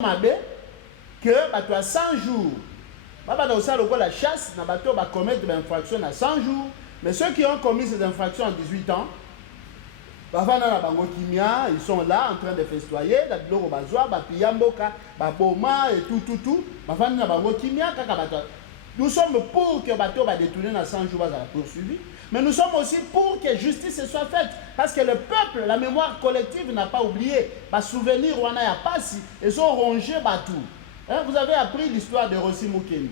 que tu as 100 jours. La chasse, tu vas commettre des infractions à 100 jours. Mais ceux qui ont commis ces infractions à 18 ans, ils sont là en train de festoyer, tout. Nous sommes pour que Bateau va détourner dans 100 jours à la poursuivi, mais nous sommes aussi pour que justice soit faite. Parce que le peuple, la mémoire collective n'a pas oublié. Les souvenirs, ils ont rongé Batou. Vous avez appris l'histoire de Rossi Mukendi.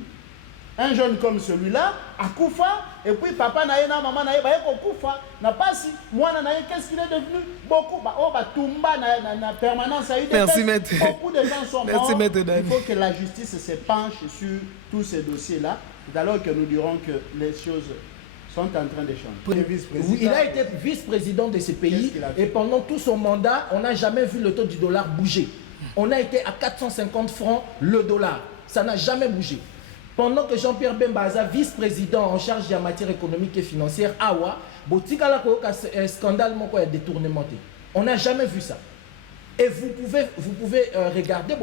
Un jeune comme celui-là, a Koufa, et puis papa naïna, maman naïna, Koufa, n'a pas si, moi naïna, qu'est-ce qu'il est devenu? Beaucoup, Tumba, na permanence a eu des Merci, maître. Beaucoup de gens sont Merci, morts. maître. Il faut que la justice se penche sur tous ces dossiers-là. C'est alors que nous dirons que les choses sont en train de changer. Oui, il a été vice-président de ce pays et pendant tout son mandat, on n'a jamais vu le taux du dollar bouger. On a été à 450 francs le dollar. Ça n'a jamais bougé. Pendant que Jean-Pierre Bembaza, vice-président en charge de la matière économique et financière, Awa, un scandale de détournement. On n'a jamais vu ça. Et vous pouvez regarder,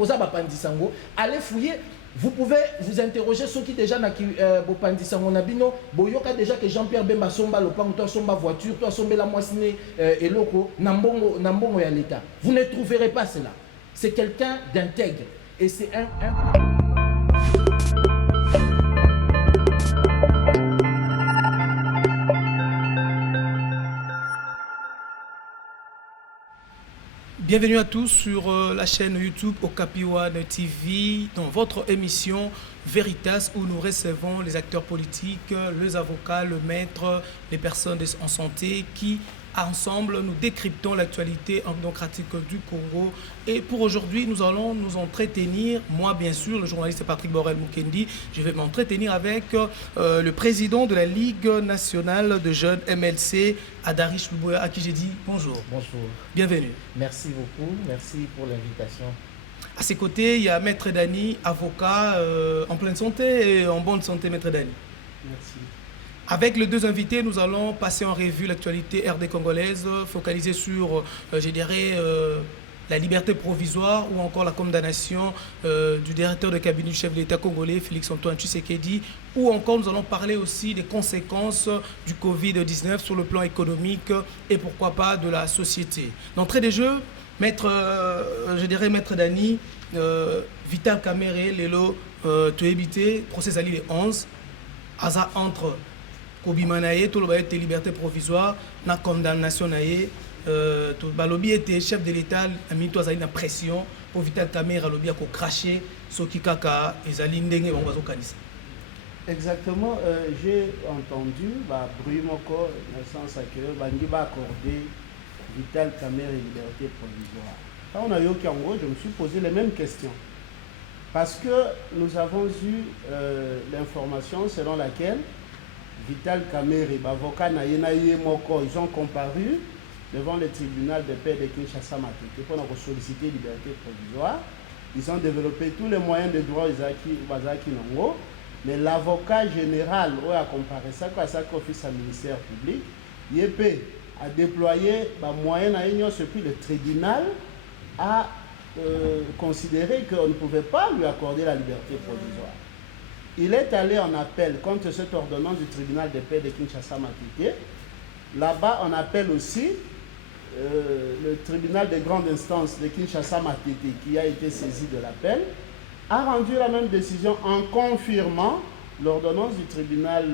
allez fouiller, vous pouvez vous interroger ceux qui déjà n'ont déjà que Jean-Pierre Bemba somba le pan, toi somba voiture, toi somba la moissine et loko, nambongo ya l'État. Vous ne trouverez pas cela. C'est quelqu'un d'intègre. Et c'est un... Bienvenue à tous sur la chaîne YouTube Okapi One TV, dans votre émission Veritas, où nous recevons les acteurs politiques, les avocats, le maître, les personnes en santé qui, ensemble, nous décryptons l'actualité démocratique du Congo. Et pour aujourd'hui, nous allons nous entretenir, moi bien sûr, le journaliste Patrick Borel Mukendi, je vais m'entretenir avec le président de la Ligue nationale de jeunes MLC, Adarish Luboya, à qui j'ai dit bonjour. Bonjour. Bienvenue. Merci beaucoup, merci pour l'invitation. À ses côtés, il y a Maître Dani, avocat en pleine santé et en bonne santé, Maître Dani. Merci. Avec les deux invités, nous allons passer en revue l'actualité RD congolaise, focaliser sur, je dirais, la liberté provisoire ou encore la condamnation du directeur de cabinet du chef de l'État congolais, Félix-Antoine Tshisekedi, ou encore nous allons parler aussi des conséquences du Covid-19 sur le plan économique et pourquoi pas de la société. D'entrée des jeux, Maître Dani, Vital Kamerhe, Lelo, Toébité, procès à l'île 11, Aza entre Kobimanaye, tout le liberté provisoire, la condamnation naye, Balobi était chef de l'État, a mis toi une pression pour Vital Kamerhe, Lobi a craché, Soki Kaka, et Zalindenge, on va kanisa. Exactement, j'ai entendu, bruit mon corps, dans le sens que Bandi va accorder Vital Kamerhe liberté provisoire. Quand on a eu au Congo, je me suis posé les mêmes questions. Parce que nous avons eu l'information selon laquelle Vital Kamerhe, avocat Nayenaye Moko, ils ont comparu devant le tribunal de paix de Kinshasa Matete pour solliciter liberté provisoire. Ils ont développé tous les moyens de droit Bazaki Nongo, mais l'avocat général a comparé ça à ça qu'office à ministère public, IEP a déployé les moyens ce que le tribunal a considéré qu'on ne pouvait pas lui accorder la liberté provisoire. Il est allé en appel contre cette ordonnance du tribunal de paix de Kinshasa Matete. Là-bas, on appelle aussi le tribunal de grande instance de Kinshasa Matete, qui a été saisi de l'appel, a rendu la même décision en confirmant l'ordonnance du tribunal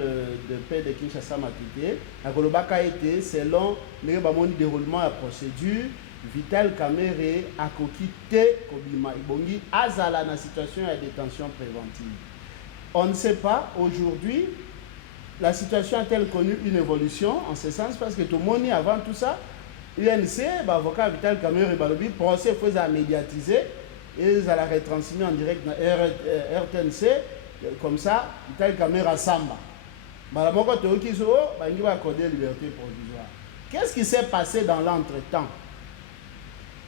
de paix de Kinshasa Matete. La Golobaka a été, selon le déroulement de la procédure, Vital Kamerhe a quitté Kobima Ibongi Azala dans la situation de détention préventive. On ne sait pas, aujourd'hui, la situation a-t-elle connu une évolution en ce sens, parce que tout le monde, avant tout ça, UNC, l'avocat Vital Kamerhe, le procès faisait à médiatiser, et ils allaient retransmis en direct dans RTNC, comme ça, Vital Kamerhe Samba. La accorder liberté provisoire. Qu'est-ce qui s'est passé dans l'entretemps?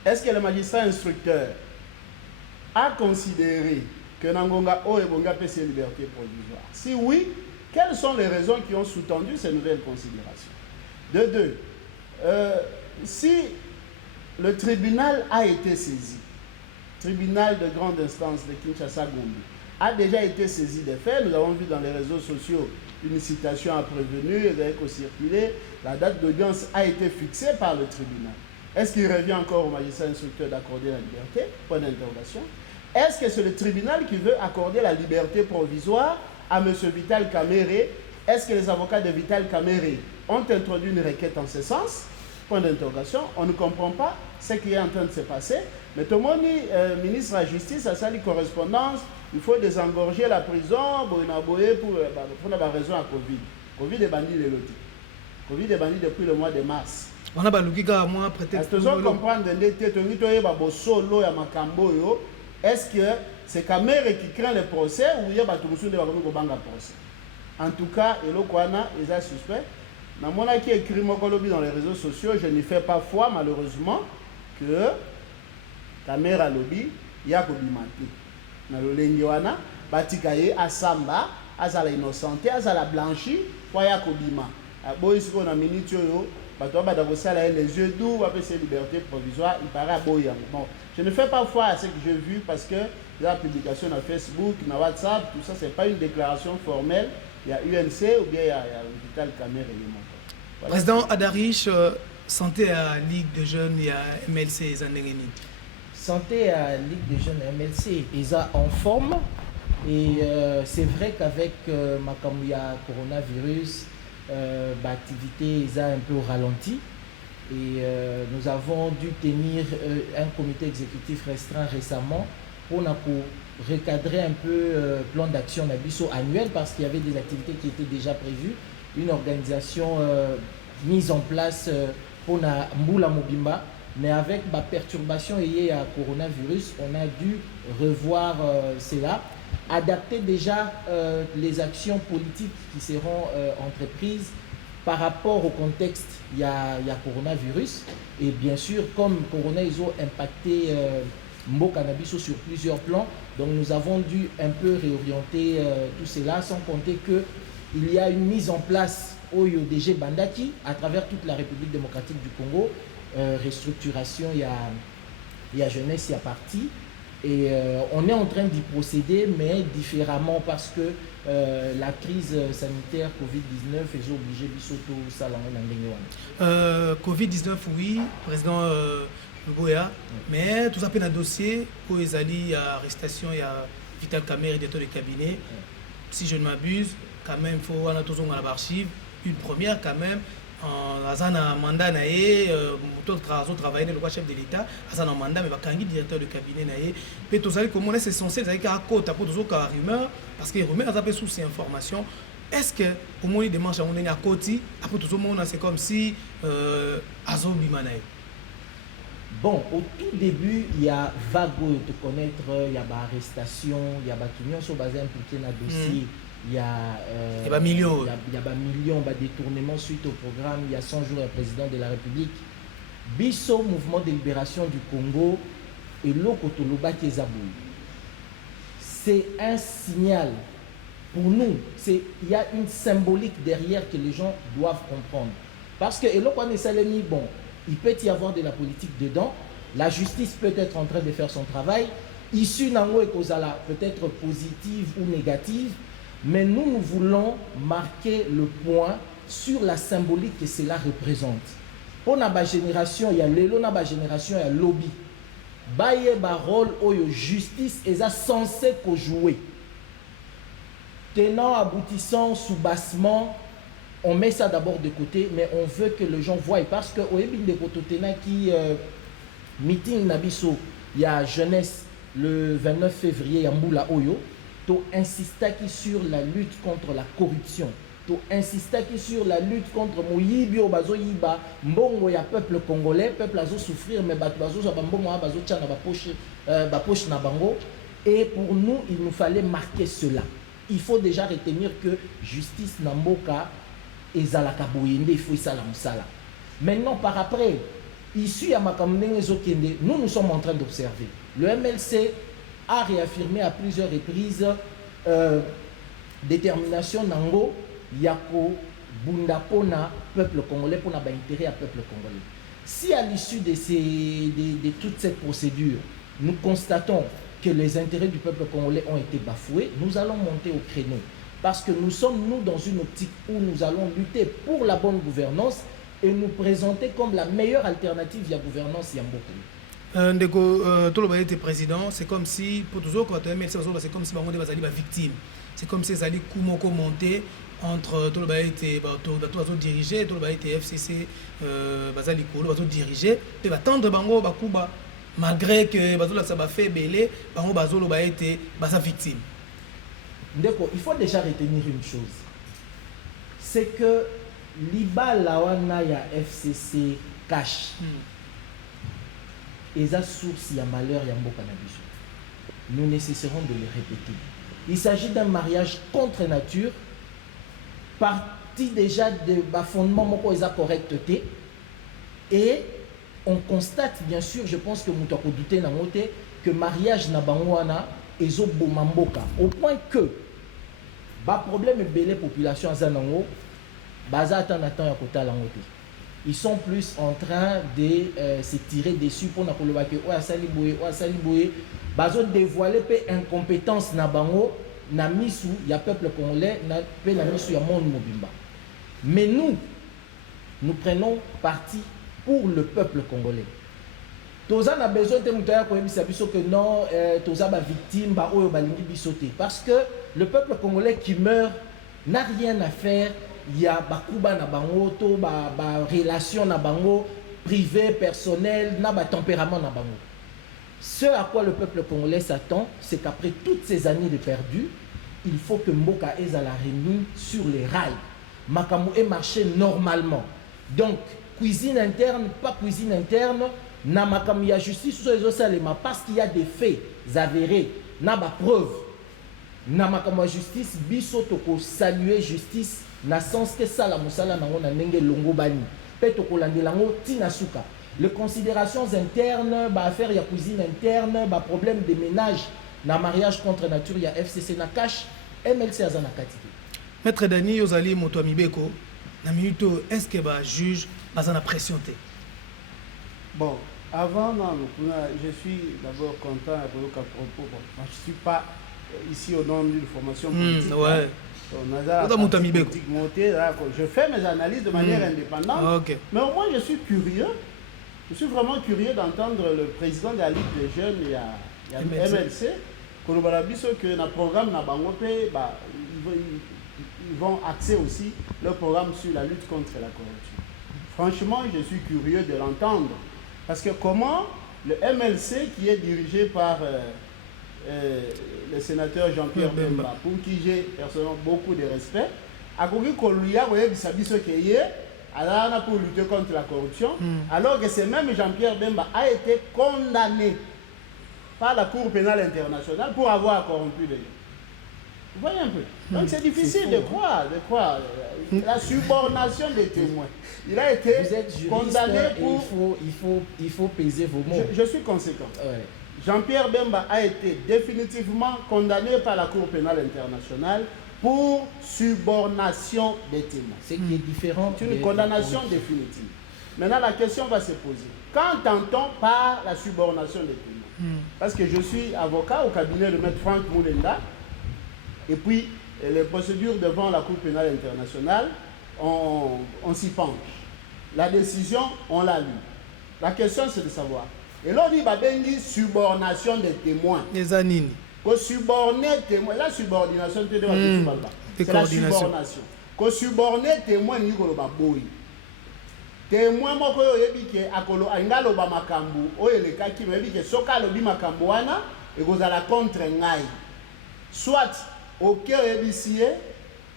Est-ce que le magistrat instructeur a considéré que Nangonga O et Bonga peut ses liberté provisoire? Si oui, quelles sont les raisons qui ont sous-tendu ces nouvelles considérations? De deux, si le tribunal a été saisi, tribunal de grande instance de Kinshasa-Gombe a déjà été saisi des faits. Nous avons vu dans les réseaux sociaux une citation à prévenu, elle a circulé. La date d'audience a été fixée par le tribunal. Est-ce qu'il revient encore au magistrat instructeur d'accorder la liberté? Point d'interrogation. Est-ce que c'est le tribunal qui veut accorder la liberté provisoire à M. Vital Kamerhe? Est-ce que les avocats de Vital Kamerhe ont introduit une requête en ce sens? Point d'interrogation. On ne comprend pas ce qui est en train de se passer. Mais tout le monde dit, ministre de la Justice, à sa correspondance, il faut désengorger la prison pour la raison à Covid. Covid est banni de l'autre. Covid est banni depuis le mois de mars. On a balugika moi peut-être. Est-ce que comprendre est-ce que c'est Kamerhe qui craint le procès ou il y a des procès? En tout cas, il y a suspect. Dans mon qui écrit dans les réseaux sociaux, je n'y fais pas foi malheureusement que Kamerhe lobby y a kobimanté. Na lolengi wana batikaye asamba azala innocenté azala blanchi kwa ya kobima. Boy siko na minute yo bato ba dakosala les yeux doux va faire liberté provisoire il paraît boyang. Bon, je ne fais pas foi à ce que j'ai vu parce que la publication sur Facebook, sur WhatsApp, tout ça c'est pas une déclaration formelle. Il y a UNC ou bien il y a Vital Kamerhe. Voilà. Président Adarich, santé à Ligue des jeunes et à MLC Zandereni. Santé à Ligue des jeunes et MLC, ils sont en forme et c'est vrai qu'avec Makamouya coronavirus, l'activité est un peu ralentie et nous avons dû tenir un comité exécutif restreint récemment pour recadrer un peu le plan d'action d'Abisso annuel parce qu'il y avait des activités qui étaient déjà prévues, une organisation mise en place pour Mboula Mobimba, mais avec la perturbation liée à coronavirus, on a dû revoir cela, adapter déjà les actions politiques qui seront entreprises par rapport au contexte, il y a coronavirus, et bien sûr, comme Corona, ils ont impacté Mboka-Nabiso sur plusieurs plans, donc nous avons dû un peu réorienter tout cela, sans compter qu'il y a une mise en place au IODG Bandaki à travers toute la République démocratique du Congo, restructuration, il y a jeunesse, il y a parti, et on est en train d'y procéder, mais différemment parce que la crise sanitaire Covid-19 est obligée de sauter ça dans Covid-19, oui, président Boya, mais tout ça peut un dossier pour les alliés à arrestation, il y a Vital Kamerhe, directeur de cabinet. Si je ne m'abuse, quand même, il faut aller toujours dans l'archive. Une première, quand même, en un mandat, tout travailler le chef de l'État, en un mandat, mais quand il directeur de cabinet, mais tout ça, comment c'est censé, c'est qu'à côté, pour tous les rumeurs, parce que les rumeurs, ça peut sous ces informations. Est-ce que, au moins, il démarche à mon à côté, après tout le monde, c'est comme si Azo Bimanaï. Bon, au tout début, il y a vague de connaître, il y a arrestation, il y a qui sont basés impliqués dans le dossier, il y a millions, il y a millions de détournements suite au programme, il y a 100 jours le président de la République. Bisso, mouvement de libération du Congo, et l'Okotoloba Kezabou. C'est un signal pour nous, il y a une symbolique derrière que les gens doivent comprendre. Parce que bon, il peut y avoir de la politique dedans, la justice peut être en train de faire son travail, issue Nango et Kozala peut être positive ou négative, mais nous voulons marquer le point sur la symbolique que cela représente. Pour la génération, il y a l'élo, la génération, il y a lobby. Baye ba rôle où justice est censé jouer. Tenant, aboutissant, soubassement, on met ça d'abord de côté, mais on veut que les gens voient. Parce que au Ebin de Kototena qui meeting Nabiso, il y a jeunesse le 29 février à Mboula Oyo, to insister sur la lutte contre la corruption. To insister sur la lutte contre Moyibi Obazo Yiba, Mbongo ya peuple congolais, peuple azo souffrir, mais bazo Mbongo bazo tchana ba poche na bango. Et pour nous, il nous fallait marquer cela. Il faut déjà retenir que justice Namboka et Zalaka Boyende, il faut ça la musala. Maintenant, par après, issu à Makamnenge Zokende, nous sommes en train d'observer. Le MLC a réaffirmé à plusieurs reprises détermination Nango, Yako, Bunda Pona, peuple congolais, pour n'avoir intérêt à peuple congolais. Si à l'issue de toute cette procédure, nous constatons que les intérêts du peuple congolais ont été bafoués, nous allons monter au créneau. Parce que nous sommes, nous, dans une optique où nous allons lutter pour la bonne gouvernance et nous présenter comme la meilleure alternative à la gouvernance Yamboku. Ndeko, tout le été président, c'est comme si, pour tous autres, c'est comme si Bango Bazali va victime. C'est comme si Zali Koumoko monté entre tout le été dirigé, tout le été FCC, Bazali Koulou, dirigé, et va tendre Bango Bakuba, malgré que Bazola ça va fait belé, Bango Bazolo va être victime. Ndeko, il faut déjà retenir une chose. C'est que l'Iba Lawana ya FCC cash. Et ça source ya malheur ya mboka na biso. Nous nécessiterons de le répéter. Il s'agit d'un mariage contre nature, parti déjà de fondement moko eza correcteté, et on constate bien sûr, je pense que nous avons douté na moté que mariage na bangwana ezo bomamboka au point que ba problème belé population azanango baza attendre ya kota la moto. Ils sont plus en train de se tirer dessus pour na koloba ke o asali boye bazo dévoiler pe incompétence na bango na misu ya peuple congolais na pe na misu ya monde mobimba. Mais nous prenons parti pour le peuple congolais. Toza na besoin de mutaya ko yebisa biso que non toza ba victime ba oyo balingi bisoté parce que le peuple congolais qui meurt n'a rien à faire. Il y a bakuba na bango to ba relation na bango privé personnel na ba tempérament na bango. Ce à quoi le peuple congolais s'attend, c'est qu'après toutes ces années de perdu, il faut que Mboka Ezala remis sur les rails. Makamu est marché normalement. Donc, cuisine interne, pas cuisine interne, na makamu ya justice sur les osalema parce qu'il y a des faits avérés, na ba preuve. Na makamu ya justice, biso toko saluer justice, na sens que ça la musala nango na nenge longo bani. Pe toko landelango tina suka. Les considérations internes, bah affaire ya cuisine interne, bah problème de ménage, na mariage contre nature, ya FCC na cash, MLC azana katiki. Maître Dani Yozali Moto Mibeko, na minute est-ce que bah juge bazana pression té? Bon, avant non, je suis d'abord content à propos. Je ne suis pas ici au nom d'une formation politique. Ouais. Je fais mes analyses de manière indépendante. Okay. Mais au moins je suis curieux. Je suis vraiment curieux d'entendre le président de la Ligue des Jeunes, il y a MLC, que le programme ils vont axer aussi leur programme sur la lutte contre la corruption. Franchement, je suis curieux de l'entendre. Parce que comment le MLC, qui est dirigé par le sénateur Jean-Pierre Bemba, pour qui j'ai personnellement beaucoup de respect, a compris qu'on lui a pour lutter contre la corruption, alors que ce même Jean-Pierre Bemba a été condamné par la Cour pénale internationale pour avoir corrompu les gens. Vous voyez un peu. Donc c'est difficile de croire. La subornation des témoins. Il a été condamné pour... Il faut peser vos mots. Je suis conséquent. Ouais. Jean-Pierre Bemba a été définitivement condamné par la Cour pénale internationale pour subornation des témoins. Ce qui est différent. C'est une condamnation définitive. Maintenant, la question va se poser. Qu'entend-on par la subornation des témoins? Parce que je suis avocat au cabinet de Maître Franck Moulenda, et puis les procédures devant la Cour pénale internationale, on s'y penche. La décision, on l'a lue. La question, c'est de savoir. Et là, on dit que subornation des témoins. Les anines. Que suborner témoin, la subordination, c'est la subornation. Que suborner témoin, ni ko ba boy. Témoin moko yo yebi ke akolo angalo ba makambu, oyo le kaki yebi ke soka lo bi makambu wana e kozala contre ngai. Soit OK yebi sié,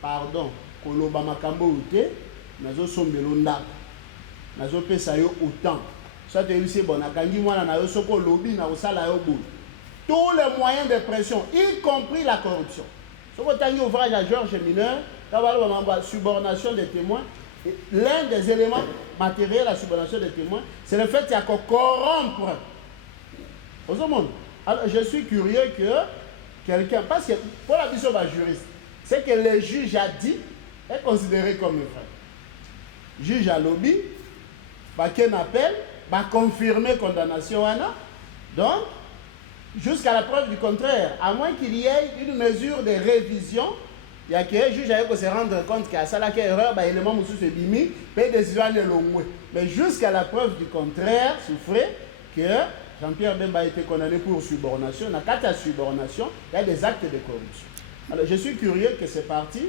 pardon, koloba makambu ute, nazo sombelo ndako. Nazo pesa yo autant. Soit yebi sié bon akangi mwana na yo soko lobi na osala yo boule. Tous les moyens de pression, y compris la corruption. Ce que tu as dit ouvrage à Georges Mineur, la subornation des témoins, l'un des éléments matériels de la subornation des témoins, c'est le fait qu'il y a qu'on corrompre. Alors, je suis curieux que quelqu'un, parce que pour la vision d'un juriste, c'est que le juge a dit, est considéré comme un frère. Juge à lobby, qu'un appel, confirmer condamnation. Donc, Jusqu'à la preuve du contraire, à moins qu'il y ait une mesure de révision, il y a que le juge qui se rendre compte qu'il y a ça là qui est erreur, bah, élément monsieur se bimi, paye décision de l'ongwe. Mais jusqu'à la preuve du contraire, souffrez que Jean-Pierre Bemba a été condamné pour subornation. Dans le cas de subornation, il y a des actes de corruption. Alors je suis curieux que c'est parti,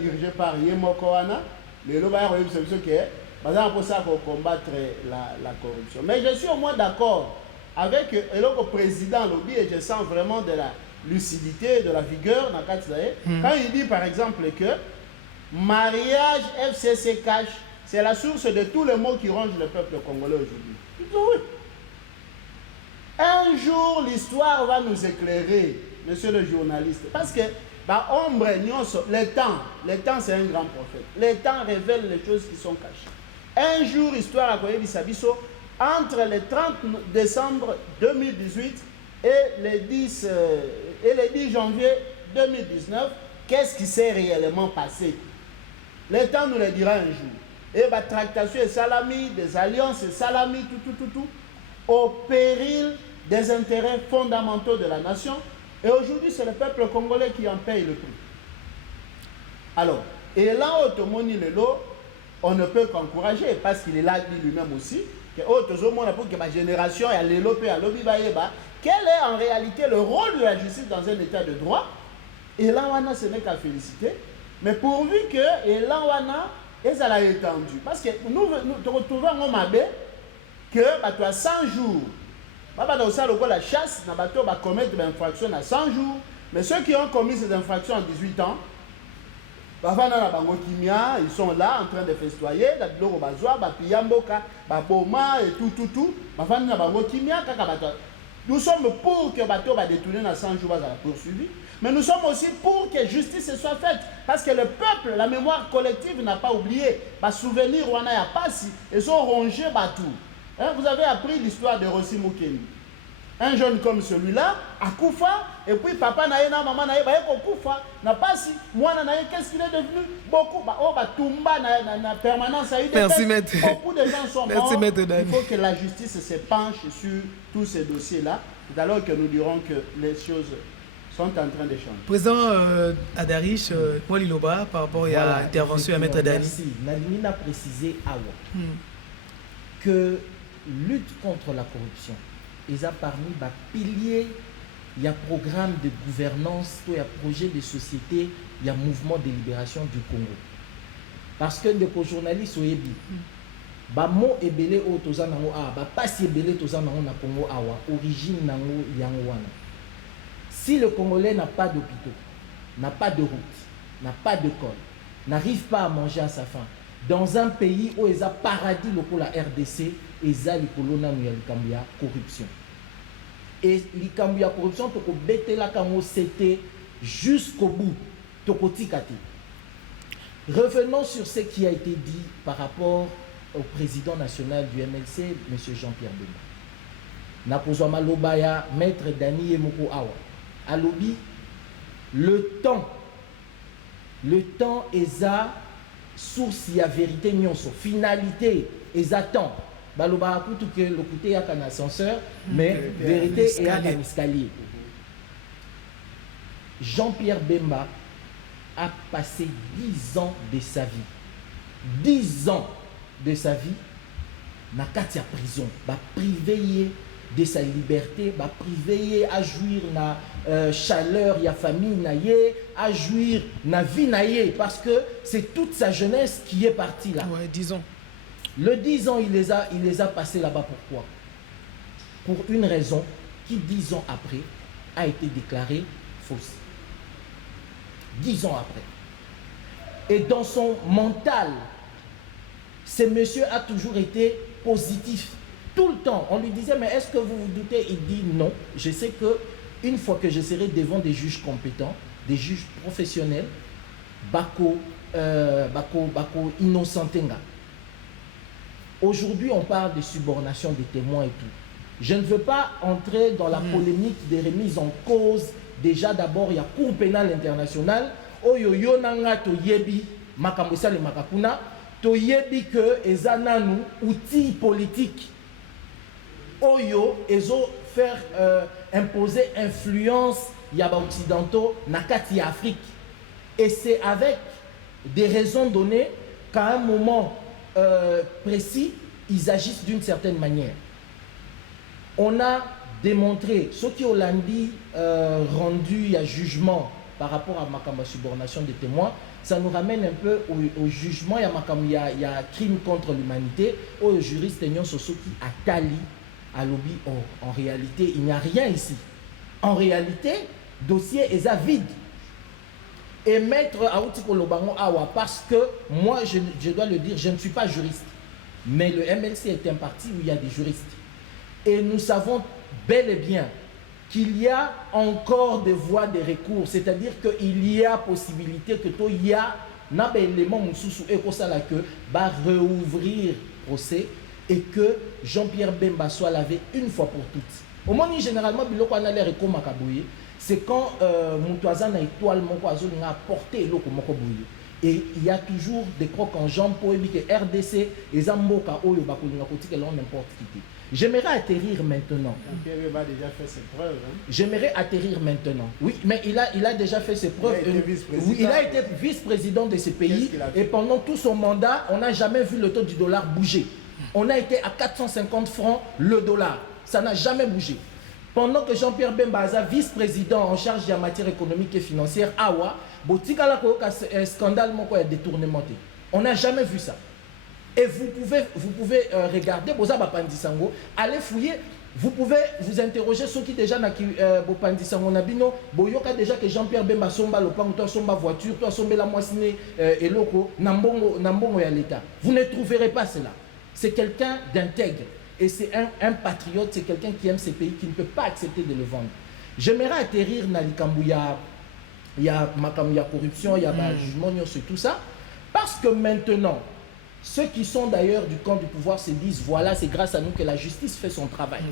dirigé par Yemokoana, le Loba a réussi qui est, pour ça pour combattre la corruption. Mais je suis au moins d'accord avec le président Lobby et je sens vraiment de la lucidité, de la vigueur dans le cas de quand il dit par exemple que mariage FCC cash, c'est la source de tous les maux qui rongent le peuple congolais aujourd'hui. Oui. Un jour, l'histoire va nous éclairer, monsieur le journaliste, parce que le temps c'est un grand prophète. Le temps révèle les choses qui sont cachées. Un jour, l'histoire a connu Bissabiso entre le 30 décembre 2018 et le 10 janvier 2019, qu'est-ce qui s'est réellement passé? Le temps nous le dira un jour. Et la tractation et salami, des alliances et salami, tout, au péril des intérêts fondamentaux de la nation. Et aujourd'hui, c'est le peuple congolais qui en paye le prix. Alors, et là, Otomoni Lelo, on ne peut qu'encourager, parce qu'il est là lui-même aussi, que pour que ma génération et à l'élo et à l'obi baïeba, quel est en réalité le rôle de la justice dans un état de droit? Et là, on a ce n'est qu'à féliciter, mais pourvu que, et là, on a, et ça l'a étendu. Parce que nous retrouvons en Mabé que, tu as 100 jours, la chasse, na bateau va commettre des infractions à 100 jours, mais ceux qui ont commis ces infractions à 18 ans, ils sont là en train de festoyer, et tout. Nous sommes pour que bateau va détourner dans 100 jours, va poursuivi, mais nous sommes aussi pour que justice soit faite, parce que le peuple, la mémoire collective n'a pas oublié, souvenir wana ya pasi, ils sont rongés bateau. Vous avez appris l'histoire de Rossi Mukeni. Un jeune comme celui-là, à Koufa, et puis papa naïe, maman naïe, Koufa, n'a pas si, moi naïe, qu'est-ce qu'il est devenu? Beaucoup, Tumba, na permanence a eu des maître. Beaucoup de gens sont morts. Maître Il faut que la justice se penche sur tous ces dossiers-là, c'est alors que nous dirons que les choses sont en train de changer. Président Adarish, moi Liloba, par rapport à l'intervention à Maître Dani. Merci. Nalimine a précisé que lutte contre la corruption, ils ont parmi les piliers, il y a programme de gouvernance, il y a projet de société, il y a mouvement de libération du Congo. Parce que les journalistes sont ébis. Bamo ebele o toza nango a ba pasi ebele toza nango na Congo awa origine nango yango wana. Si le Congolais n'a pas d'hôpitaux, n'a pas de route, n'a pas d'école, n'arrive pas à manger à sa faim, dans un pays où il y a paradis local la RDC, il y a la corruption. Et la corruption, c'était jusqu'au bout. Revenons sur ce qui a été dit par rapport au président national du MLC, M. Jean-Pierre Bemba. Napozoma Lobaya, Maître Dani Emoko Awa. Alobi, le temps est à source, il y a vérité, finalité, ils attendent. Baloba tout que le côté a un ascenseur, mais vérité est un escalier. Jean-Pierre Bemba a passé 10 ans de sa vie. 10 ans de sa vie, na katia prison, privé de sa liberté, privé à jouir na chaleur, il y a famille à jouir na vie parce que c'est toute sa jeunesse qui est partie là. Ouais, 10 ans. Le 10 ans, il les a passés là-bas. Pourquoi? Pour une raison qui 10 ans après a été déclarée fausse. 10 ans après. Et dans son mental, ce monsieur a toujours été positif. Tout le temps, on lui disait, mais est-ce que vous vous doutez? Il dit non. Je sais que une fois que je serai devant des juges compétents, des juges professionnels, Bako Innocentenga. Aujourd'hui, on parle de subornation des témoins et tout. Je ne veux pas entrer dans la polémique des remises en cause. Déjà, d'abord, il y a Cour pénale internationale. Oyoyo nanga to yebi makambosa le makakuna to yebi que ezananu outil politique. Oyo ezo faire imposer influence yaba occidentaux na kati Afrique. Et c'est avec des raisons données qu'à un moment précis, ils agissent d'une certaine manière. On a démontré, ce qui Hollandi rendu à jugement par rapport à ma subordination des témoins, ça nous ramène un peu au jugement. Il y a crime contre l'humanité, où le juriste qui a tali à lobby. En réalité, il n'y a rien ici. En réalité, dossier est vide. Et maître Aoutiko Lobango Awa, parce que moi, je dois le dire, je ne suis pas juriste. Mais le MLC est un parti où il y a des juristes. Et nous savons bel et bien qu'il y a encore des voies de recours, c'est-à-dire qu'il y a possibilité que il y a un élément que va réouvrir procès et que Jean-Pierre Bemba soit lavé une fois pour toutes. Au moment où généralement c'est quand Moutouazan a étoile a porté l'eau. Et il y a toujours des crocs en jambes pour éviter que RDC et Zamboka ou n'importe qui. J'aimerais atterrir maintenant. Jean-Pierre a déjà fait ses preuves. Hein? J'aimerais atterrir maintenant. Oui, mais il a déjà fait ses preuves. Il a été vice-président de ce pays. Et pendant tout son mandat, on n'a jamais vu le taux du dollar bouger. On a été à 450 francs le dollar. Ça n'a jamais bougé. Pendant que Jean-Pierre Bemba, vice-président en charge de la matière économique et financière, Awa, un scandale détournement. On n'a jamais vu ça. Et vous pouvez regarder, allez fouiller, vous pouvez vous interroger ceux qui déjà n'ont déjà que Jean-Pierre Bemba somba le pan, toi somba voiture, toi somba la moissine et loko, nambongo ya l'État. Vous ne trouverez pas cela. C'est quelqu'un d'intègre. Et c'est un patriote, c'est quelqu'un qui aime ce pays, qui ne peut pas accepter de le vendre. J'aimerais atterrir dans l'Ikambouya, il y a corruption, il y a jugement, c'est tout ça. Parce que maintenant, ceux qui sont d'ailleurs du camp du pouvoir se disent, voilà, c'est grâce à nous que la justice fait son travail.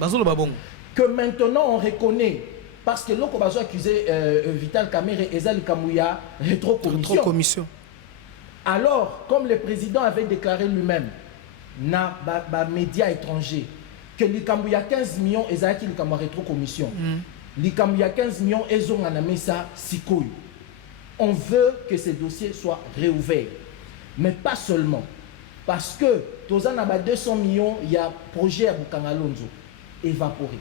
Que maintenant on reconnaît, parce que l'on a accusé Vital Kamerhe et Ezali Kamouya, rétro-commission. Alors, comme le président avait déclaré lui-même, dans les médias étrangers, que l'Ikambouya 15 millions, Ezaki l'Ikambouya rétro-commission. L'Ikambouya 15 millions, Ezong Anamesa Sikoy. On veut que ces dossiers soient réouverts. Mais pas seulement. Parce que, dans 200 millions, il y a un projet à Bukangalonzo, évaporé.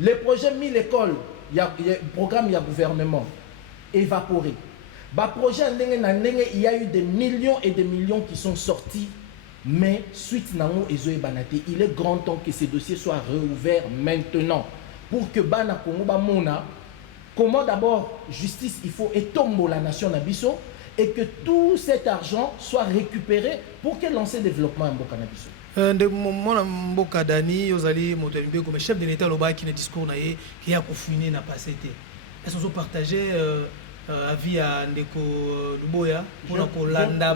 Les projets 1000 écoles, il y a un programme, il y a gouvernement, évaporé. Projet, il y a eu des millions et des millions qui sont sortis. Mais suite nango ezoe banate, il est grand temps que ces dossiers soient réouverts maintenant pour que bana Congo ba mona comment d'abord justice il faut étomber la nation nabiso et que tout cet argent soit récupéré pour que lancer développement en Mboka nabiso. De mon Mboka Dani ozali motolimbe comme chef de l'État loba qui ne discours naé qui a confiné n'a pas été. Est-ce qu'on partager avis à Ndeko Luboya pour Kolanda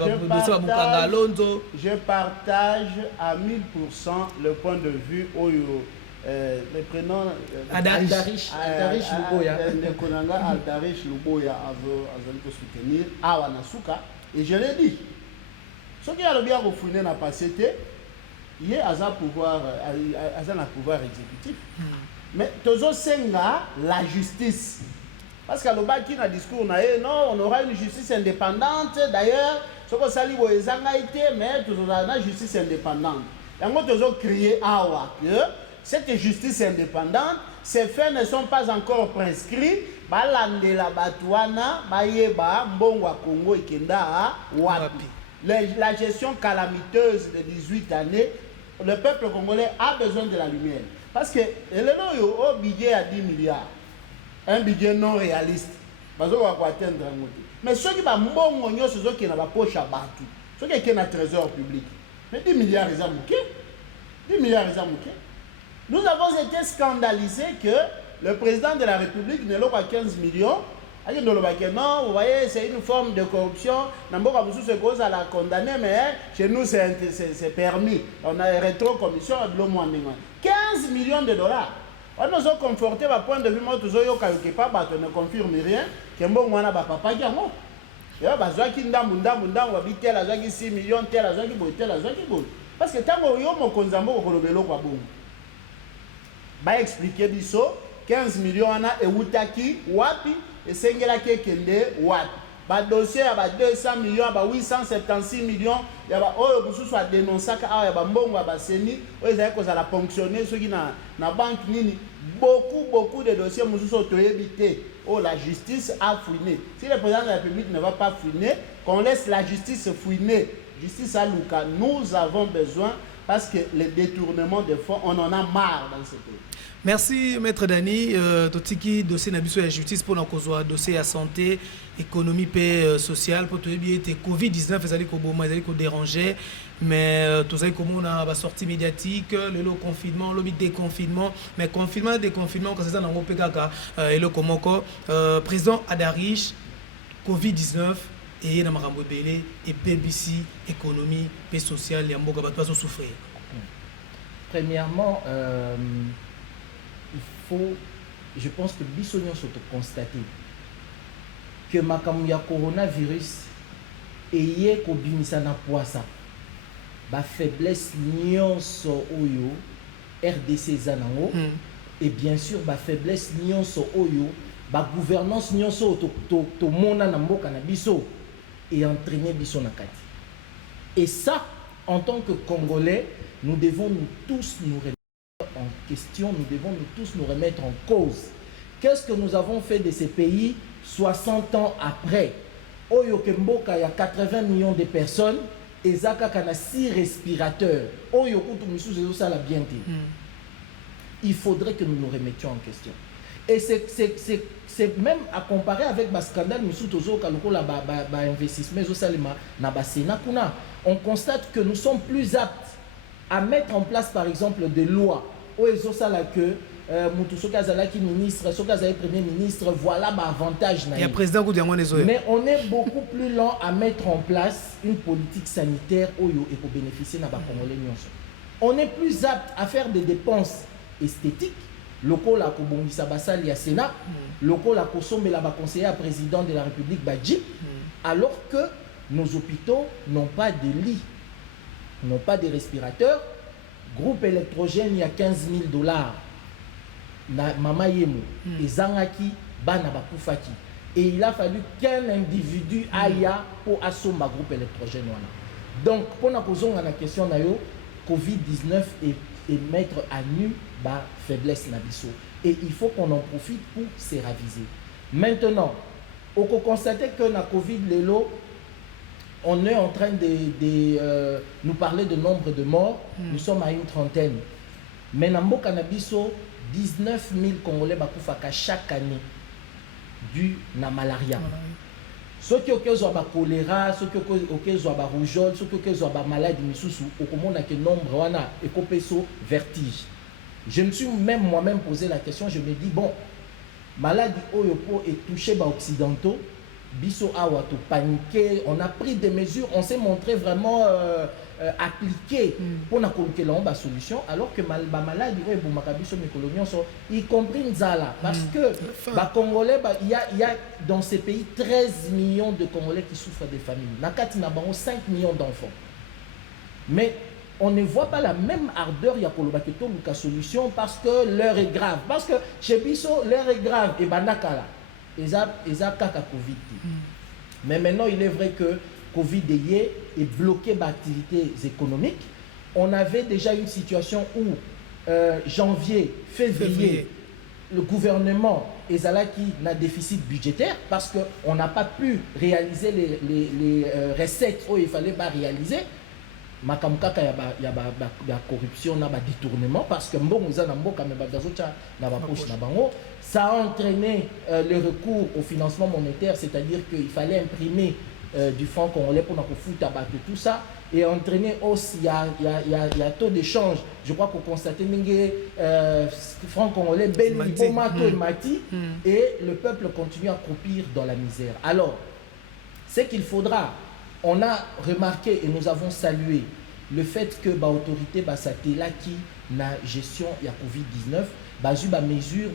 je partage à 1000% le point de vue Oyo le prénom Aldarish Luboya Aldarish Luboya a soutenir Awanasuka et je l'ai dit ce qui a le bien refouné n'a pas été il y a un pouvoir exécutif mais toujours senga la justice. Parce que le baki na discours non, on aura une justice indépendante. D'ailleurs, ce que ça libre les été, mais toujours la justice indépendante. Et on toujours crié awa que cette justice indépendante, ces faits ne sont pas encore prescrits. Balande la batouana, bayeba mbongwa Congo ikenda wapi. La gestion calamiteuse de 18 années, le peuple congolais a besoin de la lumière. Parce que le au budget à 10 milliards. Un budget non réaliste. Mais ceux qui vont mbongo ceux qui n'ont pas poche à battre, ceux qui ont un trésor public. Mais 10 milliards ils ont manqué. 10 milliards ils ont manqué. Nous avons été scandalisés que le président de la République ne l'a pas 15 millions. Non, vous voyez, c'est une forme de corruption. Namboka Moussou se cause à la condamner, mais chez nous c'est permis. On a une rétro-commission à 15 millions de dollars. On nous a conforté à point de vue, moi, tous ceux qui ne confirment rien, que bon, on a papa qui a mort. Il y a qui tel a 6 millions, tel a tel a parce que tant que yo mo konzambo ko lobelo kwa bongo. ba expliquer biso 15 millions ana eutaki wapi esengelaki ekende wapi. Ba dossier ya ba 200 millions, ba 876 millions, ya ba oyo kususu a dénoncaka awa ya ba mbongo ya ba seni oyo ezali kozala fonctionner soki na banque nini. Beaucoup de dossiers mususu toyebi te. Oh, la justice a fouiné. Si le président de la République ne va pas fouiner, qu'on laisse la justice fouiner. Justice à Luka, nous avons besoin parce que les détournements de fonds, on en a marre dans ce pays. Merci Maître Dani. Totiki dossier nabiso ya justice pour nakozwa dossier ya santé, économie paix sociale pour tout bien Covid-19 ezali ko boma ezali ko déranger mais tout ça comme on a ba sortie médiatique le confinement le déconfinement mais confinement déconfinement quand ça nango pekaka et le komoko président Adarich Covid-19 et na makambo belé et PBC économie paix sociale ya mboka bato souffrir. Premièrement je pense que Bissonion s'auto constaté que makamu ya coronavirus eye ko bimisa na poisa ba faiblesse nyonso oyo RDC zanango et bien sûr ba faiblesse nyonso oyo ba gouvernance nyonso to mona na mboka na biso et entraîner biso na kati. Et ça, en tant que Congolais, nous devons nous tous nous remettre en question, nous devons nous tous nous remettre en cause. Qu'est-ce que nous avons fait de ces pays 60 ans après? Oyo Kemboka, il y a 80 millions de personnes, et Zaka kana 6 respirateurs. Oyo Kutumisu, ça la bien dit. Il faudrait que nous nous remettions en question. Et c'est même à comparer avec le scandale on constate que nous sommes plus aptes à mettre en place par exemple des lois où ils ont ça là que qui ministre, premier ministre, voilà l'avantage. Il y a président mais on est beaucoup plus lent à mettre en place une politique sanitaire où il faut bénéficier de la Congolais. On est plus apte à faire des dépenses esthétiques. Local à Kobongisa Basali à Sénat, local à Kosombe la conseiller président de la République Badji, alors que nos hôpitaux n'ont pas de lits, n'ont pas de respirateurs. Groupe électrogène, il y a 15 000 $. Na Mama Yemo, et Zangaki, Bana Bakufaki. Et il a fallu qu'un individu aille pour assommer le groupe électrogène. Donc, pour la question, Covid-19 et mettre à nu la faiblesse nabiso. Et il faut qu'on en profite pour se raviser. Maintenant, on peut constater que la Covid, on est en train de nous parler de nombre de morts. Nous sommes à une trentaine. Mais dans le Nabiso, 19 000 Congolais bakufaka chaque année dû à la malaria. Ceux qui ont le choléra, ceux qui ont le rougeole, ceux qui ont la maladie, le nombre est vertige. Je me suis même moi-même posé la question, je me dis, bon, maladie Oyopo est touchée par occidentaux, biso awa to paniqué, on a pris des mesures, on s'est montré vraiment appliqué pour na coloquer la solution, alors que la maladie y compris Nzala, parce que les Congolais, il y a dans ces pays 13 millions de Congolais qui souffrent des familles. Nakati na bango 5 millions d'enfants. Mais on ne voit pas la même ardeur ya kolobaketo luka solution parce que l'heure est grave. Parce que chez Bisso, l'heure est grave et banakala. Eza kaka Covid. Mais maintenant, il est vrai que Covid est bloqué par activités économiques. On avait déjà une situation où janvier, février, le gouvernement Ezalaki n'a déficit budgétaire parce qu'on n'a pas pu réaliser les recettes où il fallait pas réaliser. Makamukaka il y a corruption, il y a détournement parce que ça a entraîné le recours au financement monétaire, c'est-à-dire qu'il fallait imprimer du franc congolais pour foutre tout ça et entraîner aussi il y a taux d'échange. Je crois qu'on constate franc congolais et le peuple continue à croupir dans la misère. Alors, c'est qu'il faudra. On a remarqué et nous avons salué le fait que l'autorité qui na gestion de la Covid-19 ba mesure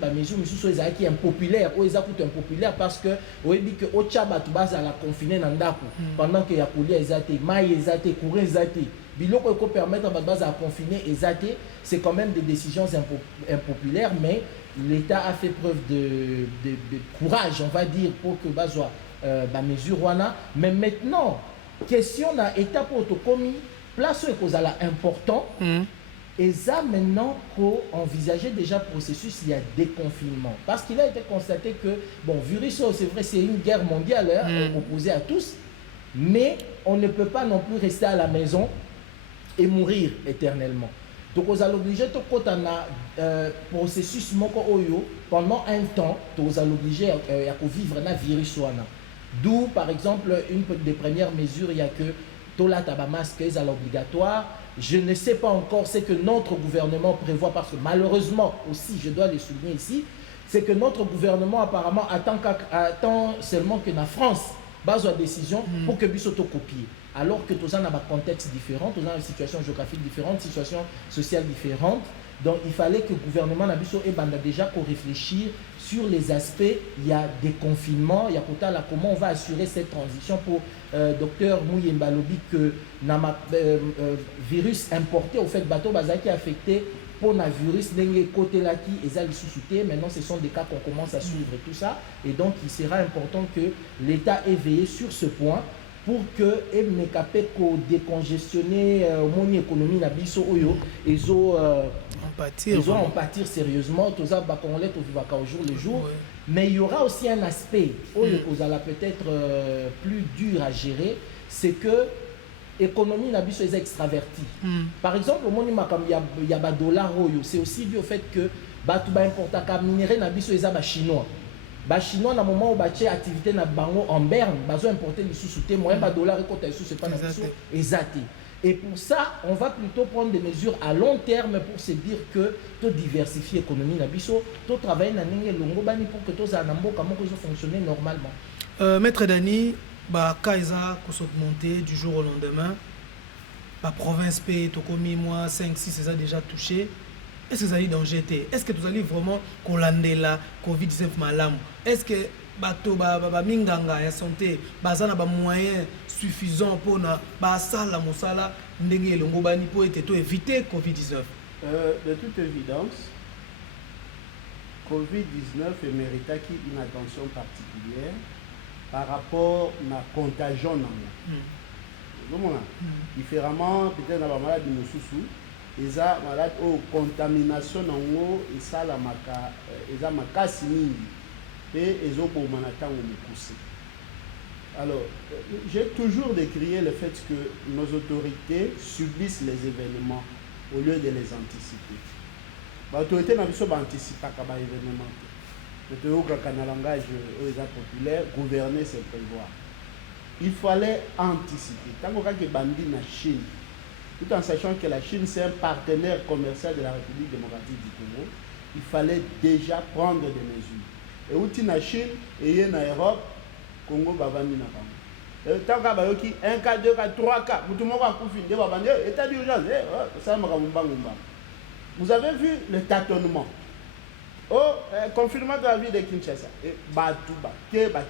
qui est impopulaire ou impopulaire parce que dit que au Tchaba tu base à la confiner dans pendant que ya kolia ezate mai ezate courant ezate biloko peut permettre à base à confiner et zater, c'est quand même des décisions impopulaires, mais l'État a fait preuve de courage, on va dire, pour que bazwa mesure wana. Mais maintenant, question na état pour to commis place où est important. Et ça, maintenant, pour envisager déjà le processus, il y a déconfinement. Parce qu'il a été constaté que, bon, virus, c'est vrai, c'est une guerre mondiale opposée à tous, mais on ne peut pas non plus rester à la maison et mourir éternellement. Donc, on a obligé de processus pendant un temps, on a obligé à vivre un virus. D'où, par exemple, une des premières mesures, il y a que Tola Tabamasque est obligatoire. Je ne sais pas encore ce que notre gouvernement prévoit, parce que malheureusement aussi, je dois le souligner ici, c'est que notre gouvernement apparemment attend seulement que la France base la décision pour que puisse autocopier. Alors que tous en a un contexte différent, tous en a une situation géographique différente, une situation sociale différente. Donc il fallait que le gouvernement Nabiso déjà pour réfléchir sur les aspects. Il y a des confinements, il y a comment on va assurer cette transition pour docteur Mouyemba Lobi que virus importé au fait bateau bazaki affecté pour le virus n'engé côté là qui est sous-souté. Maintenant ce sont des cas qu'on commence à suivre et tout ça, et donc il sera important que l'État ait veillé sur ce point pour que ne capable décongestionner mon économie na biso oyo ils ont en pâtir sérieusement, tout ça on l'est au jour le jour. Mais il y aura aussi un aspect peut-être plus dur à gérer, c'est que l'économie n'a pas été extravertie. Par exemple, il y a des dollars, c'est aussi dû au fait que les importateurs minéraux n'a pas chinois. Les Chinois, dans le moment où ils ont activité en Berne, ils ont importé les sous-soutés, moins de dollars et côté sous, c'est pas exact. Et pour ça, on va plutôt prendre des mesures à long terme pour se dire que tu diversifies l'économie, tu travailles dans le pour que tu fonctionner normalement. Maître Dani, Kaisa a augmenté du jour au lendemain. La province P, Tokomi, moi, 5, 6, c'est déjà touché. Est-ce que vous allez dans GT? Est-ce que vous allez vraiment collander la Covid-19 malam? Est-ce que bato minganga ya santé bazana ba moyens suffisants pour na ba sala mosala ndenge longo bani pour éviter Covid-19? De toute évidence, Covid-19 mérite une attention particulière par rapport à la contagion. Différemment, peut-être dans la maladie de Moussoussou, ils ont malade ou contamination et ça la maka, ils ont makasi et ils ont beau manatan ou poussé. Alors, j'ai toujours décrié le fait que nos autorités subissent les événements au lieu de les anticiper. L'autorité n'a pas anticipé les événements. Le langage populaire, gouverner, c'est prévoir. Il fallait anticiper. Tant qu'on a bandit la Chine, tout en sachant que la Chine c'est un partenaire commercial de la République démocratique du Congo, il fallait déjà prendre des mesures. Et où la Chine et en Europe, Congo va venir na tant qu'à bayoki 1 cas, 2 cas, 3 cas, tout le monde va couper des babandés, état d'urgence, ça m'a vous avez vu le tâtonnement. Oh, confinement de la ville de Kinshasa. Batouba,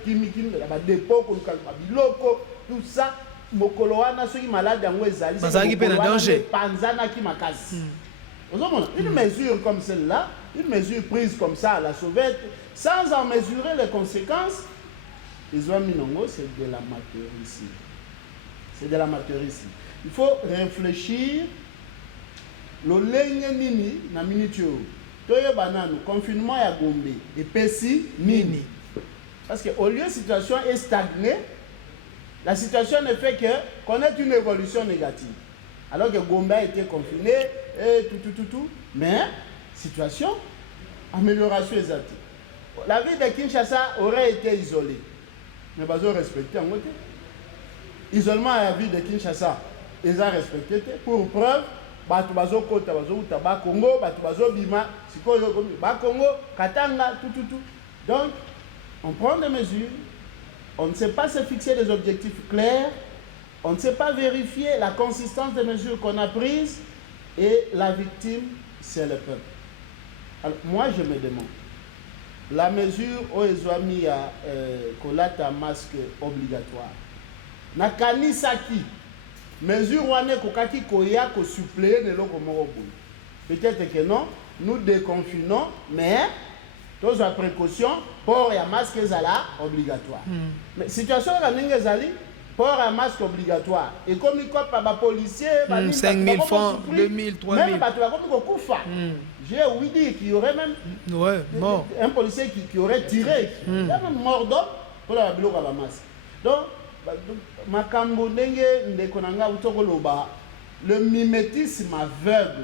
Kimiki, dépôt, tout ça. Mokoloana, ceux qui sont malades, danger. Une mesure comme celle-là, une mesure prise comme ça à la sauvette, sans en mesurer les conséquences, ils ont mis non, c'est de l'amateurisme. C'est de l'amateurisme. Il faut réfléchir. Le ligne nini na minutio. Toye banane confinement ya Gombe et Pessi nini. Parce que au lieu la situation est stagnée, la situation ne fait que connaître une évolution négative. Alors que Gombe a été confiné et tout, mais situation amélioration exacte. La ville de Kinshasa aurait été isolée, mais ils ont respecté en côté. Isolement à la ville de Kinshasa, ils ont respecté pour preuve. Batubazo kota bazo utaba Congo, batubazo bima, sikoyo ba Congo, Katanga, tout. Donc, on prend des mesures, on ne sait pas se fixer des objectifs clairs, on ne sait pas vérifier la consistance des mesures qu'on a prises, et la victime, c'est le peuple. Alors, moi, je me demande, la mesure où ils ont mis à kolata masque obligatoire, na kanisaki mesure wana kokaki koya ko suppléer de loko moko boye. Peut-être que non, nous déconfinons, mais tous la précaution port ya masque ezala obligatoire. Mais situation la ndenge ezali port ya masque obligatoire. Et comme il cope ba policier, 5 000 francs, 2 000, 3 000. Même ba comme kokufa. J'ai ouï dire qu'il y aurait même un policier qui aurait tiré. Il y a même mort d'homme pour la biloko ba masque. Donc makambo ndenge ndeko nanga utokoloba le mimétisme aveugle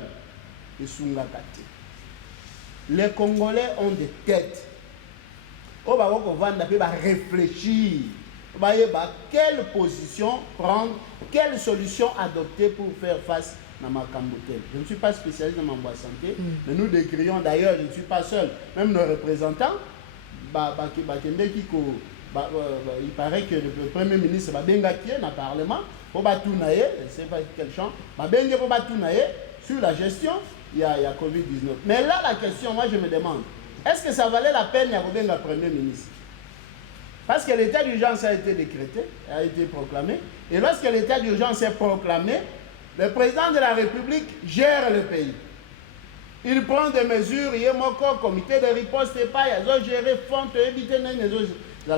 et sungakate. Les Congolais ont des têtes. On va réfléchir. Quelle position prendre, quelle solution adopter pour faire face à ma Cambotel. Je ne suis pas spécialiste dans ma santé, mais nous décrions d'ailleurs, je ne suis pas seul, même nos représentants, il paraît que le Premier ministre va bien gâter dans le Parlement, pour batounaye, je ne sais pas quel champ, va bien batounaye sur la gestion. Il y a Covid-19. Mais là, la question, moi je me demande, est-ce que ça valait la peine de le Premier ministre? Parce que l'état d'urgence a été décrété, a été proclamé. Et lorsque l'état d'urgence est proclamé, le président de la République gère le pays. Il prend des mesures, il y a un comité de riposte, il y a un géré fonds, il y a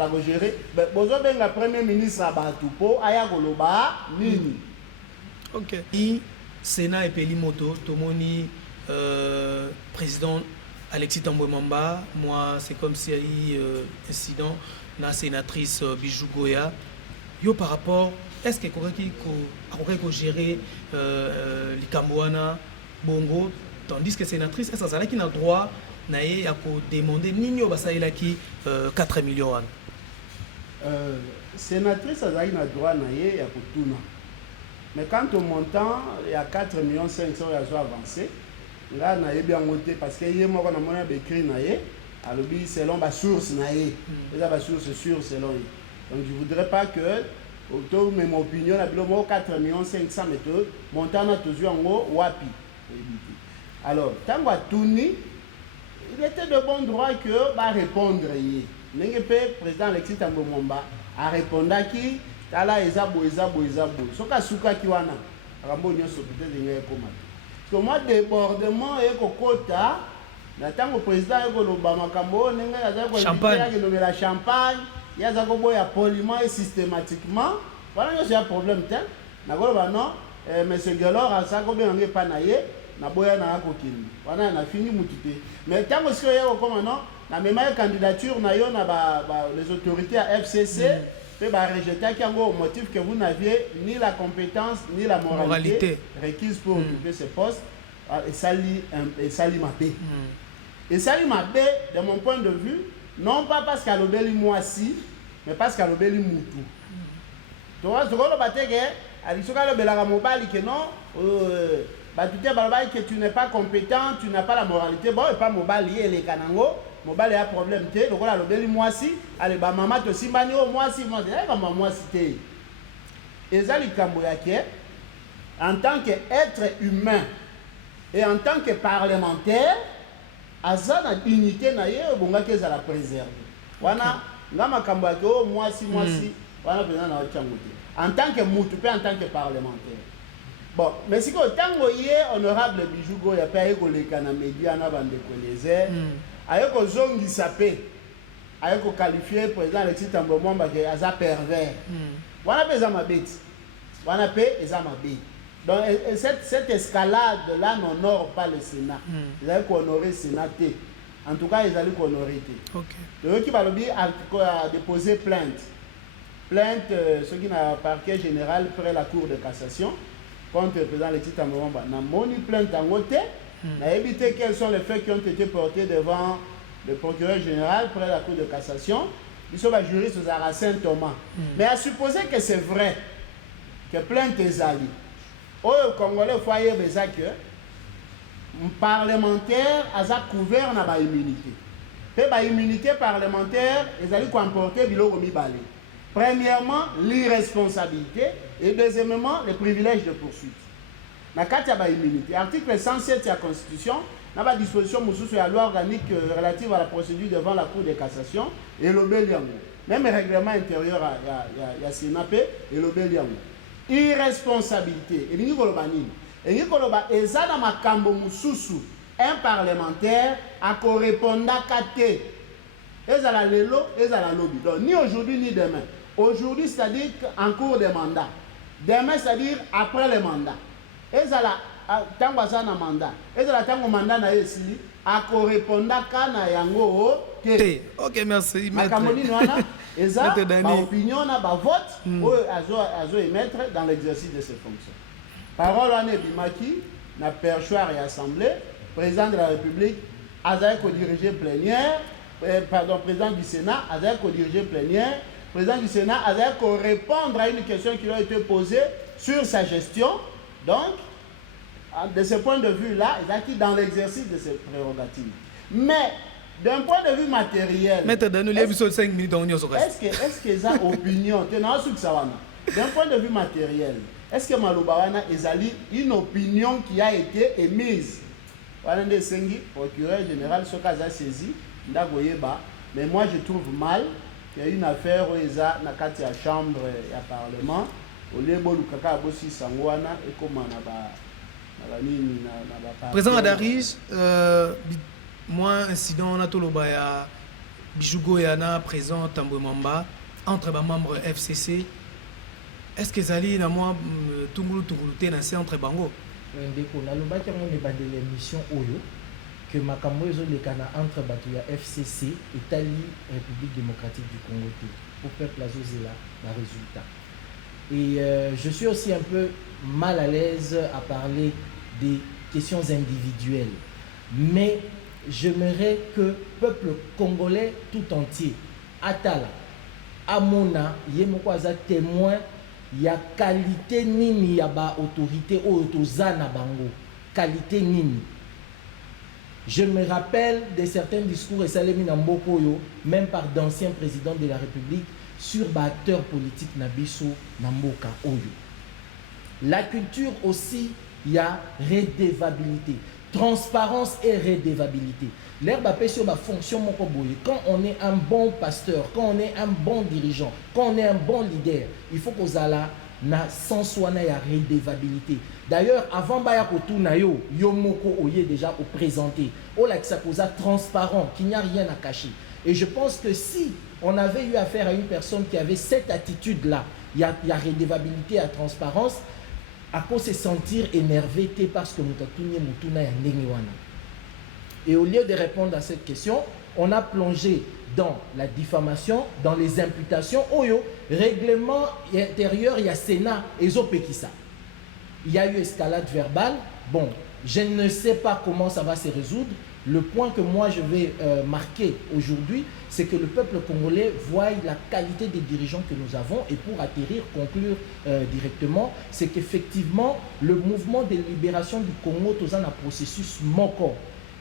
un gérer. Mais le Premier ministre a Batupo, il y a un Nini. Ok. Sénat et Pelimoto, Tomoni, président Alexis Tambwe Mamba, moi c'est comme s'il y a eu incident, la sénatrice Bijou Goya. Yo par rapport, est-ce que vous gérer les Kamouana, Bongo, tandis que sénatrice, est-ce que ça a le droit de demander Nino Basaïlaki 4 millions? Sénatrice, elle a le droit de tout. Mais quant au montant, il y a 4 500 000 qui ont avancé. Là, on a bien monté parce qu'il y a écrit selon ma source. Les sources sûres selon. Donc je ne voudrais pas que, autour de mon opinion, 4 500 000 montant a toujours en wapi. Alors, tant que Touni, il était de bon droit que va répondre. Le président Alexis Tambwe Mamba a répondu qui tala ezabo. Soka suka kiwana rambo nyoso peut-être ngé koma. Parce que moi débordement et kokota na tango président eko loba makambo nenga yaza ko la champagne, yaza ko boya poliment et systématiquement. Voilà c'est un problème tel. Na goloba non monsieur Gelor asa ko benga pa na ye na boya na ko kindi. Wana na fini mutité. Mais tango siko yeko koma non na même candidature na yo na les autorités à FCC rejeter au motif que vous n'aviez ni la compétence ni la moralité requise pour occuper ce poste. Et ça lit ma paix. Et ça lit ma paix, de mon point de vue, non pas parce qu'elle obéit moi si, mais parce qu'elle obéit moutou. Tu vois, ce qu'on a battu, elle dit que non, que tu n'es pas compétent, tu n'as pas la moralité. Bon, et pas mobile lié les canangos. Mobile a problème té donc là le moi si allez ba maman to simbani au moi si moi moi si té ezali kambo yake en tant qu'être humain et en tant que parlementaire azana dignité na ye bonga ke za la préserver wana ngama kambo yake au moi si wana pena na changote en tant que mutu pe en tant que parlementaire. Bon, mais si ko tango ye honorable Bijou Goya pe ko le kana média na bande connaisseur ayeko zongi sapé ayeko qualifier président Alexis Tambwe Mamba que aza pervers. Wana pe za mabeti. Wana pe eza mabeti. Donc cette escalade là n'honore pas le Sénat. Ils allaient honorer le Sénat. En tout cas, ils allaient honorer. OK. Donc qui balobi a déposé plainte. Plainte ce qui n'a parquet général près la cour de cassation contre le président Alexis Tambwe Mamba. Na moni plainte en côté. Na évité quels sont les faits qui ont été portés devant le procureur général près la cour de cassation. Ils sont les juristes aux Aracin Thomas. Mais à supposer que c'est vrai que plainte est allée. Au Congolais, il faut y avoir un parlementaire a couvert na immunité. Et immunité parlementaire, ils allaient comporter bilo balé. Premièrement, l'irresponsabilité et deuxièmement, les privilèges de poursuite. Na kati ya immunité, article 107 de la Constitution, na ba disposition mususu ya loi organique relative à la procédure devant la Cour de cassation et l'obéliango. Même le règlement intérieur ya Sénat et l'obéliango. irresponsabilité. Elingi koloba nini? Elingi koloba eza na makambo mususu un parlementaire a korreponda kate. Ezala lelo, ezala lobi. Donc ni aujourd'hui ni demain. Aujourd'hui, c'est-à-dire en cours de mandat. Demain, c'est-à-dire après le mandat. Ezala tango asa na mandat. Ezala tango mandat na yesili a korreponda kana yango ke. OK, merci. Makamoni noana eza ba opinion na ba vote oyo azo émettre dans l'exercice de ses fonctions. Parole ane bimaki na perchoir et assemblée, président de la République azali ko diriger plénière, président du Sénat azali ko diriger plénière, président du Sénat azali ko répondre à une question qui lui a été posée sur sa gestion. Donc de ce point de vue-là, il a qui dans l'exercice de ses prérogatives. Mais d'un point de vue matériel, est-ce que ça opinion d'un point de vue matériel, est-ce que Malobawana ezali une opinion qui a été émise? Walende Sengi, procureur général, ce cas a saisi, mais moi je trouve mal qu'il y a une affaire où il y a la chambre et le parlement, au lieu de bossi sangwana et comment Président Adaris, moi, incident, on a tout le baya, Bijougo Yana, présent, Tamboué Mamba, entre les membres FCC. Est-ce que Zali, na moi, tout le monde est entre Bango? Ndeko, na loba qui a de l'émission Oyo, que Makambo est entre Batuya FCC, Italie, République démocratique du Congo, pour faire place aux là, le résultat. Et je suis aussi un peu mal à l'aise à parler des questions individuelles. Mais j'aimerais que le peuple congolais tout entier, Atala, Amona, Yemokwaza témoin, il y a qualité nini, il y a autorité ou autozana bango. Qualité nini. Je me rappelle de certains discours et Salemi Nambokoyo, même par d'anciens présidents de la République, sur acteurs politiques Nabiso Namboka Oyo. La culture aussi, il y a redevabilité, transparence et redevabilité. L'herbe a sur ma fonction mokoboye. Quand on est un bon pasteur, quand on est un bon dirigeant, quand on est un bon leader, il faut qu'on ait na sans soin ya redevabilité. D'ailleurs, avant baya kotuna yo moko oye déjà au présenter. Oh là que ça cause transparent, qu'il n'y a rien à cacher. Et je pense que si on avait eu affaire à une personne qui avait cette attitude-là, il y a redevabilité, à transparence, à quoi se sentir énervé parce que Moutuna ya Nengiwana. Et au lieu de répondre à cette question, on a plongé dans la diffamation, dans les imputations. Oyo, règlement intérieur, il y a Sénat et Zopekisa. Il y a eu escalade verbale. Bon, je ne sais pas comment ça va se résoudre. Le point que moi je vais marquer aujourd'hui, c'est que le peuple congolais voit la qualité des dirigeants que nous avons. Et pour atterrir, conclure directement, c'est qu'effectivement, le mouvement de libération du Congo est un processus moko.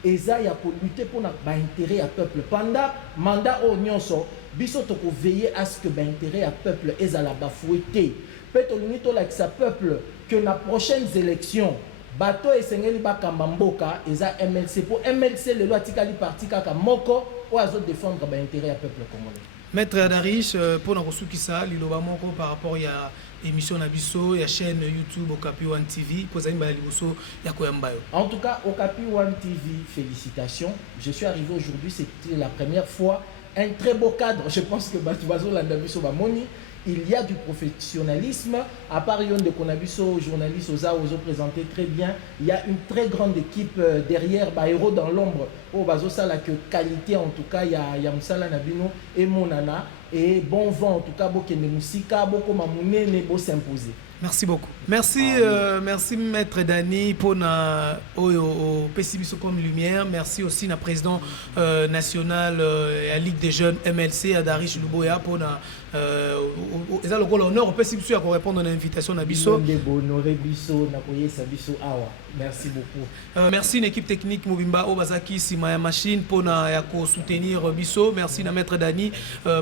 Et ça, il y a pour lutter pour l'intérêt à peuple. Pendant le mandat au Nyonso, biso toko veiller à ce que l'intérêt à peuple est à la bafouette. Peut-être que peuple que dans les prochaines élections, bato esengeli bakamba mboka eza MLC pour MLC le loi tikali parti kaka moko ou azo défendre l'intérêt à peuple congolais. Maître Adarish, pour nous qui ça, liloba moko par rapport à émission Nabiso, il y a chaîne YouTube Okapi One TV, pour ça liboso ya koyambayo. En tout cas, Okapi One TV, félicitations. Je suis arrivé aujourd'hui, c'était la première fois, un très beau cadre. Je pense que Batubazo Landabiso Bamoni. Il y a du professionnalisme. À part Yon de Konabiso, journaliste Oza, Ozo présenté très bien. Il y a une très grande équipe derrière, héros dans l'ombre. Oh, Bazo Sala, que qualité en tout cas, il y a Moussala Nabino et Monana. Et bon vent en tout cas, Bokene Moussika, Boko Mamoune, Nebo s'imposer. Merci beaucoup. Merci, merci Maître Dani pour na pessimisme comme lumière. Merci aussi na président national et la Ligue des jeunes MLC Adarish Luboya pour na le rôle honneur au pessimisme à répondre à l'invitation na biso. Honoré biso na koyesa biso awa. Merci beaucoup. Merci une équipe technique Mobimba Obazaki Simaya Machine pour soutenir Bisso. Merci à Maître Dani,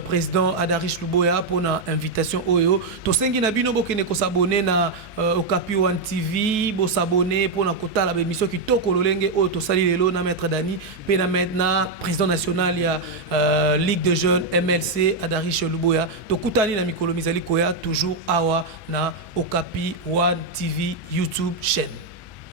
président Adarish Luboya pour l'invitation Oyo. Tosengi na bino bokene ko s'abonner na Okapi One TV, bo s'abonner pour na kota la émission qui toko lolenge o to sali lelo na Maître Dani, pe na maintenant président national ya Ligue de jeunes MLC Adarish Luboya. Tokutani na mikolo mizali koya toujours awa na Okapi One TV YouTube chaîne.